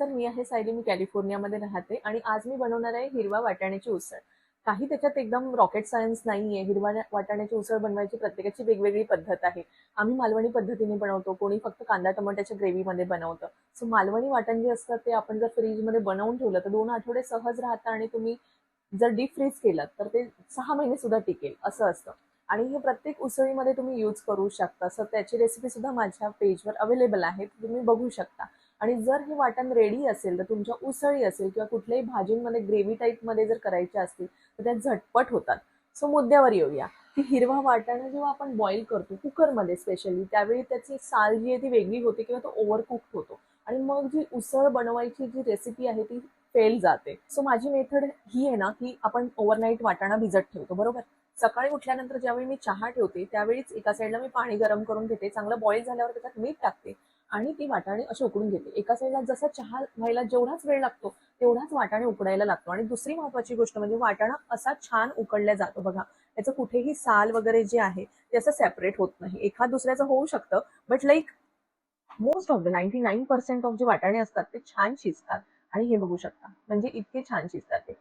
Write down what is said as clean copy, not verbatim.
तर मी आहे सायली, मी कॅलिफोर्नियामध्ये राहते आणि आज मी बनवणार आहे हिरवा वाटाण्याची उसळ. काही त्याच्यात एकदम रॉकेट सायन्स नाहीये. हिरवा वाटाण्याची उसळ बनवायची प्रत्येकाची वेगवेगळी पद्धत आहे. आम्ही मालवणी पद्धतीने बनवतो, कोणी फक्त कांदा टमाट्याच्या ग्रेव्हीमध्ये बनवतं. सो मालवणी वाटण जे असतं ते आपण जर फ्रीजमध्ये बनवून ठेवलं तर 2 आठवडे सहज राहतं आणि तुम्ही जर डीप फ्रीज केलं तर ते 6 महिने सुद्धा टिकेल असं असतं. आणि हे प्रत्येक उसळीमध्ये तुम्ही यूज करू शकता. सो त्याची रेसिपी सुद्धा माझ्या पेजवर अवेलेबल आहे, तुम्ही बघू शकता. आणि जर हे वाटण रेडी असेल तर तुमच्या उसळी असेल किंवा कुठल्याही भाजींमध्ये ग्रेव्ही टाईपमध्ये जर करायच्या असतील तर त्या झटपट होतात. सो मुद्द्यावर येऊया की हिरवा वाटाणा जेव्हा आपण बॉईल करतो कुकरमध्ये स्पेशली, त्यावेळी त्याची साल जी आहे ती वेगळी होते किंवा तो ओव्हर कुक होतो आणि मग जी उसळ बनवायची जी रेसिपी आहे ती फेल जाते. सो माझी मेथड ही आहे ना की आपण ओव्हरनाईट वाटाणा भिजत ठेवतो, बरोबर. सकाळी उठल्यानंतर ज्यावेळी मी चहा ठेवते त्यावेळीच एका साईडला मी पाणी गरम करून घेते, चांगलं बॉईल झाल्यावर त्याच्यात मीठ टाकते आणि ती वाटाणे अशी उकडून घेते. एका साईडला जसा चहा व्हायला जेवढाच वेळ लागतो तेवढाच वाटाणे उकडायला लागतो. आणि दुसरी महत्वाची गोष्ट म्हणजे वाटाणा असा छान उकडला जातो बघा, त्याचं कुठेही साल वगैरे जे आहे ते असं सेपरेट होत नाही. एखाद दुसऱ्याचं होऊ शकतं, but like most of the 99% of जे वाटाणे असतात ते छान शिजतात. आणि हे बघू शकता म्हणजे इतके छान शिजतात ते.